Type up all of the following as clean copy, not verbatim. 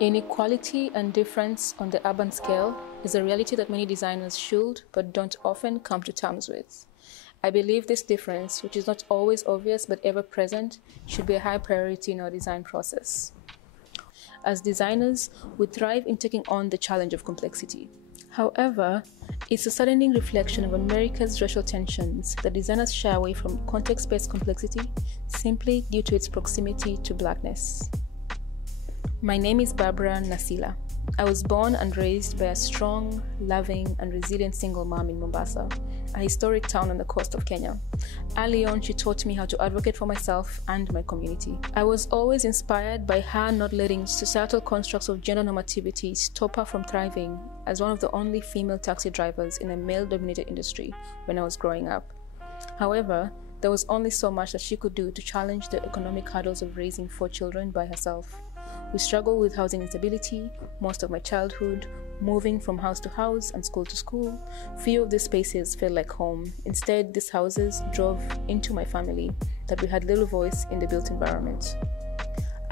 Inequality and difference on the urban scale is a reality that many designers should but don't often come to terms with. I believe this difference, which is not always obvious but ever present, should be a high priority in our design process. As designers, we thrive in taking on the challenge of complexity. However, it's a saddening reflection of America's racial tensions that designers shy away from context-based complexity simply due to its proximity to Blackness. My name is Barbara Nasila. I was born and raised by a strong, loving, and resilient single mom in Mombasa, a historic town on the coast of Kenya. Early on, she taught me how to advocate for myself and my community. I was always inspired by her not letting societal constructs of gender normativity stop her from thriving as one of the only female taxi drivers in a male-dominated industry when I was growing up. However, there was only so much that she could do to challenge the economic hurdles of raising 4 children by herself. We struggled with housing instability most of my childhood, moving from house to house and school to school. Few of these spaces felt like home. Instead, these houses drove into my family that we had little voice in the built environment.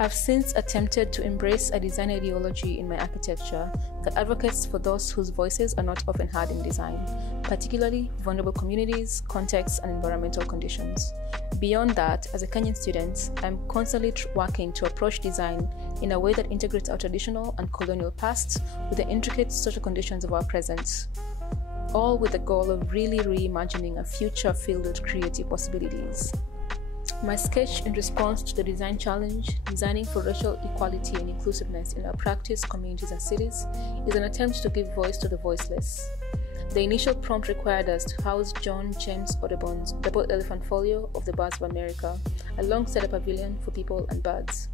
I've since attempted to embrace a design ideology in my architecture that advocates for those whose voices are not often heard in design, particularly vulnerable communities, contexts, and environmental conditions. Beyond that, as a Kenyan student, I'm constantly working to approach design in a way that integrates our traditional and colonial past with the intricate social conditions of our present, all with the goal of really reimagining a future filled with creative possibilities. My sketch in response to the design challenge, designing for racial equality and inclusiveness in our practice, communities, and cities, is an attempt to give voice to the voiceless. The initial prompt required us to house John James Audubon's double elephant folio of the Birds of America, alongside a pavilion for people and birds.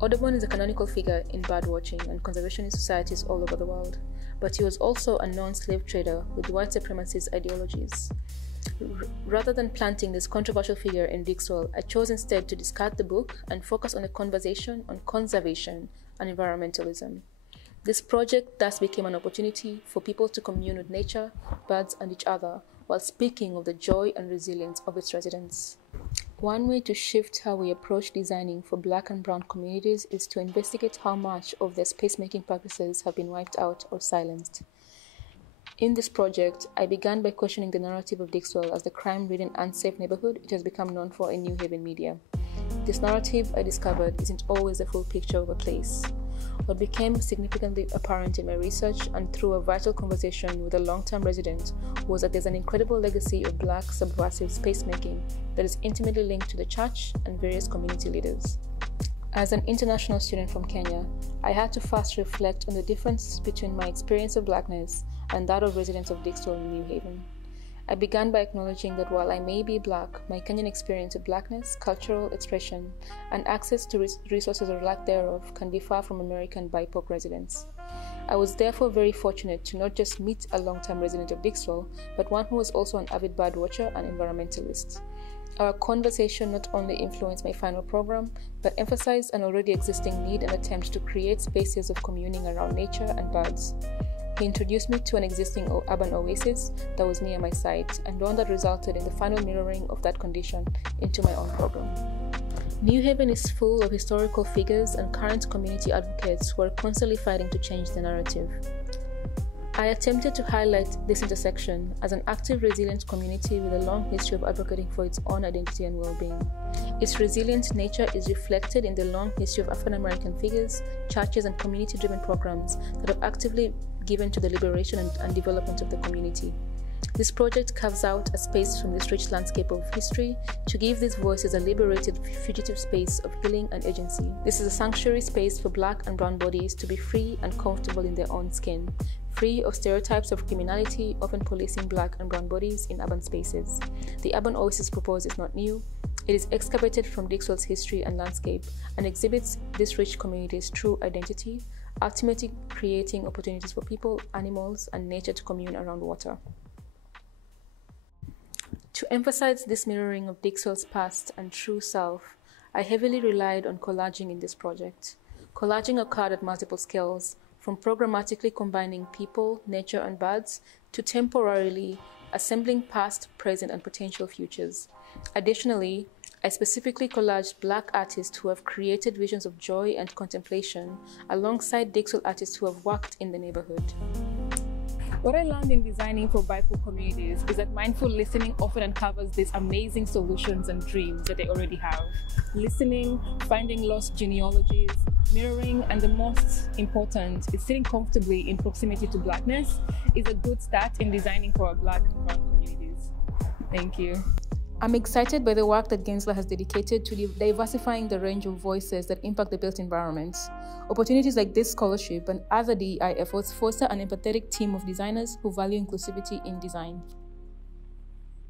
Audubon is a canonical figure in birdwatching and conservationist societies all over the world, but he was also a non-slave trader with white supremacist ideologies. Rather than planting this controversial figure in Dixwell, I chose instead to discard the book and focus on a conversation on conservation and environmentalism. This project thus became an opportunity for people to commune with nature, birds, and each other while speaking of the joy and resilience of its residents. One way to shift how we approach designing for Black and Brown communities is to investigate how much of their space-making practices have been wiped out or silenced. In this project, I began by questioning the narrative of Dixwell as the crime-ridden, unsafe neighborhood it has become known for in New Haven media. This narrative, I discovered, isn't always the full picture of a place. What became significantly apparent in my research and through a vital conversation with a long-term resident was that there's an incredible legacy of Black subversive spacemaking that is intimately linked to the church and various community leaders. As an international student from Kenya, I had to first reflect on the difference between my experience of Blackness and that of residents of Dixwell in New Haven. I began by acknowledging that while I may be Black, my Kenyan experience of Blackness, cultural expression, and access to resources or lack thereof can differ from American BIPOC residents. I was therefore very fortunate to not just meet a long-term resident of Dixwell, but one who was also an avid bird watcher and environmentalist. Our conversation not only influenced my final program, but emphasized an already existing need and attempt to create spaces of communing around nature and birds. He introduced me to an existing urban oasis that was near my site, and one that resulted in the final mirroring of that condition into my own program. New Haven is full of historical figures and current community advocates who are constantly fighting to change the narrative. I attempted to highlight this intersection as an active, resilient community with a long history of advocating for its own identity and well-being. Its resilient nature is reflected in the long history of African American figures, churches, and community-driven programs that have actively given to the liberation and development of the community. This project carves out a space from this rich landscape of history to give these voices a liberated, fugitive space of healing and agency. This is a sanctuary space for Black and brown bodies to be free and comfortable in their own skin, free of stereotypes of criminality, often policing Black and brown bodies in urban spaces. The urban oasis proposed is not new. It is excavated from Dixwell's history and landscape and exhibits this rich community's true identity, ultimately creating opportunities for people, animals, and nature to commune around water. To emphasize this mirroring of Dixwell's past and true self, I heavily relied on collaging in this project. Collaging occurred at multiple scales, from programmatically combining people, nature, and birds, to temporarily assembling past, present, and potential futures. Additionally, I specifically collaged Black artists who have created visions of joy and contemplation alongside Dixel artists who have worked in the neighborhood. What I learned in designing for BIPOC communities is that mindful listening often uncovers these amazing solutions and dreams that they already have. Listening, finding lost genealogies, mirroring, and the most important is sitting comfortably in proximity to Blackness is a good start in designing for our Black and brown communities. Thank you. I'm excited by the work that Gensler has dedicated to diversifying the range of voices that impact the built environment. Opportunities like this scholarship and other DEI efforts foster an empathetic team of designers who value inclusivity in design.